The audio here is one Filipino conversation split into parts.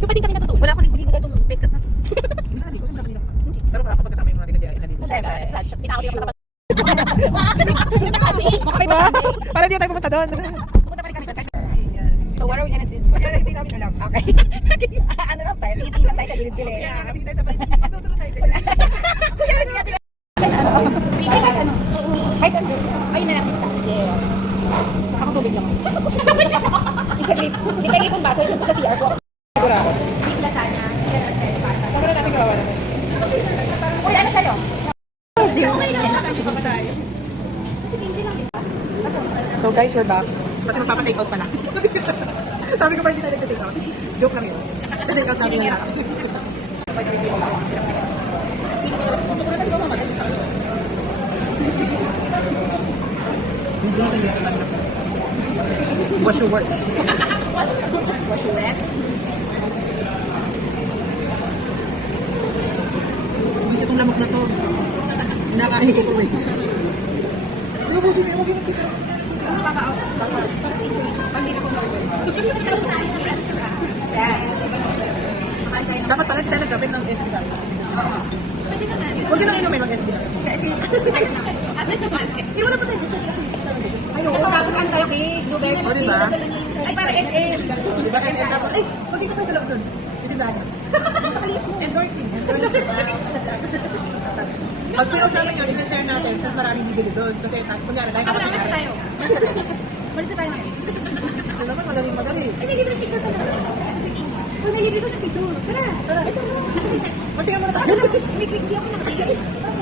Yung pa din kami natutulog. Wala akong ligo-ligo na itong bake up na. Hindi ko saan kanila. Pero kapag kasama yung mga ganyan, nandito. Tinawag yung mga Para di tayo pumunta doon. Pupunta pa rin kami sa So what are we gonna do? Kaya hindi namin alam. Okay. Ano lang tayo? Tingin tayo sa gilid-gilid. Kaya nakatingin tayo sa balit. Matuturo tayo. Ay, ayun na lang kita. Yeah. Ako tubig lang. Isa trip. Hindi kayo ipon ba? So, ito sa CR ko. Siguro ako. Beef lasagna. Saan ka na natin gawa natin? Uy, ano siya yun? So guys, we're back. Kasi magpapa-take out pala. Sabi ko pa hindi tayo nag-take out. Joke lang yun. Take out namin yung lahat. Hindi natin yung lahat. Wash your work. Wash your hands. Bisa itong lamok na to. Inakain ko po eh. Ano po sabi? Huwag yung kita. Dapat pala kita nagkapit ng SB namin. Huwag yun ang inumin ng SB namin. Hindi mo na patay. Ay, oo. Tapos ang kalaki. Blueberry. O, diba? Ay, para SM. Diba? SM dapat. Ay, magkita tayo sa loob dun. Itindahan mo. Endorsing. Pag pinost namin yun, isa-share natin kasi maraming bibili doon. Kasi kunyari tayo kapatid. Malis tayo. Malis na tayo. Ito naman, madali. Ay, nagigil na picture ka na. Uy, nagigil ko sa picture. Tara. Ito mo. Magtingin muna tayo. Hindi ako nakakita.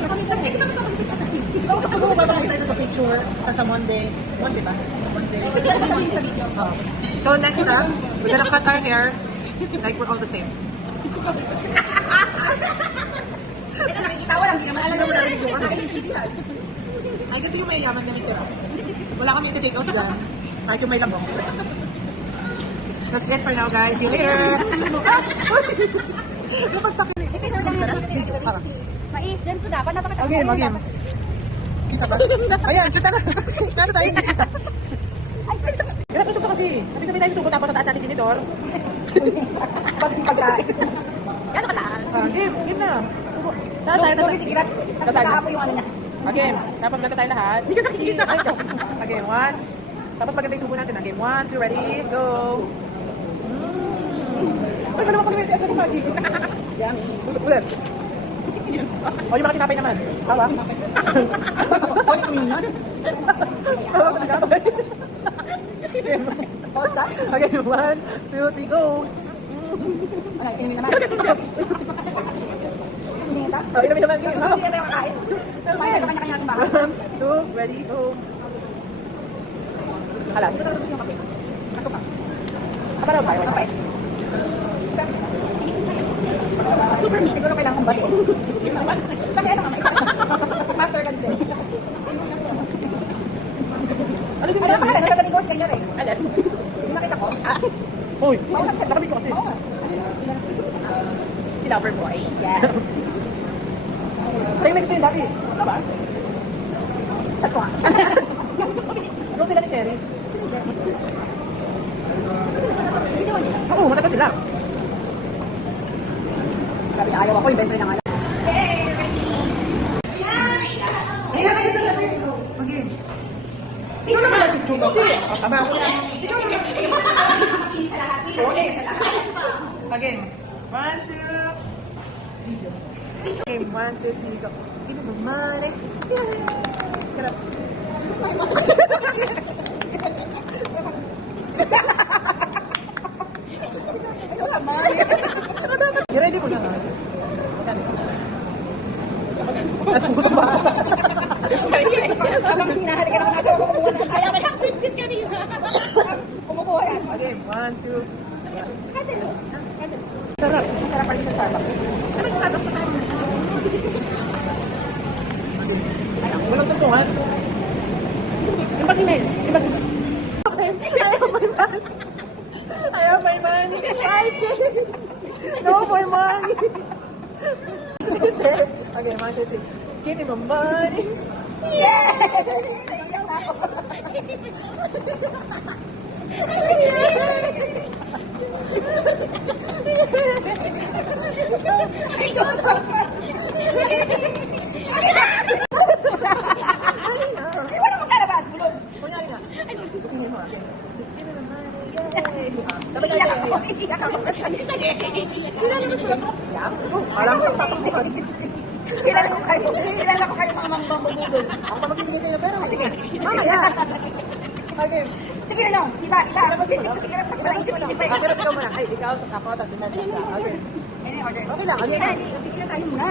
Nakakita. Ito naman ako. Kapag babakita tayo sa picture sa Monday. Monday ba? Sa Monday. Sabihin sa video. So next up, we're gonna cut our hair like we're all the same. Ito nakikitawa lang. Hindi naman alam mo na rin yung mga intindihan. Ay, ganito yung mayayaman kami tira. Wala kami i-take out dyan. Kahit yung may lambong. That's it for now, guys. See you later! Yung pagtakin. Episode lang sarap. Mais, ganito dapat. Napakatawa. Again. Kita ba? Ayan, kita na. Nasa tayo hindi kita. Kaya tusok ka kasi. Sabi tayo susuko tapos sa taas natin tinidor. Pagkain. Yan ang kataas. Game na. Suko. Taas tayo. Tapos nakapo yung ano niya. Again. Tapos ganda tayo lahat. Hindi ko nakikita. Again, 1. Tapos maganda yung subo natin. Again, 1, 2, ready, go. Ay, dalawa ko naman yung agad yung magic. Yan. Tusok ulit. O, yung mga tinapay naman. Tawa. Ulit kami yun. Tawa ka nagkabay. Basta? Okay, 1, 2, 3, go. Ano, inumin naman. Inumin ka? Oh, inamin naman. Game. Hindi na tayo kakain. Kumain na kanya-kanya natin ba? 1, 2, ready, go. Alas. Ako pa. Kaparaw tayo. Kapay. Super meat. Siguro kailangan ba ito? Bakit ano ka? Master ka din. Ano si Ano Madam? pa ka? Nasa ko siya eh. Alam. Yung nakita ko. Hoy, nakabig ko kasi. Oo. Si Loverboy. Yes. Sa'yo may gusto yung dati. Ano ba? Saan ko nga? Yung sila ni Terry. Hindi naman nila. Oo, matagal sila. Sabi ayaw ako, yung best friend na nga. Ayan, ay, ito natin. Mag-game. Ikaw naman nag-picture kasi. Aba ako. Ikaw naman. Okay. Again. 1, 2. Video. Game. 1, 2, 3, go. Give me money. Get up. I-ready mo na nga. Nasaan ko ito ba? Habang hinahali ka naman natin, kumukuha na. Ayaw ko lang switch kanina. Kumukuha yan. Okay, 1, 2. Kasi, Sarap. masarap pa rin sa Starbucks. Ano yung sabak ko tayo? Walang tuntungan. Yung pag-email. Yung pag I have my money. No more money. Okay, 1, 2, 3. Give me my money. Yeah! Alam ko, tatakbuhan. Kilala ko kayo mga mambubudol. Ako pa magbibigay sa'yo ng pera. Sige. Mamaya. Okay. Sige na lang, iba. Sige na, pag-isip mo lang. Pero ikaw muna. Ay, ikaw, tapos ako, tapos si Ned. Okay. Ano yung order? Okay lang. Ano yan? Sige na tayo muna.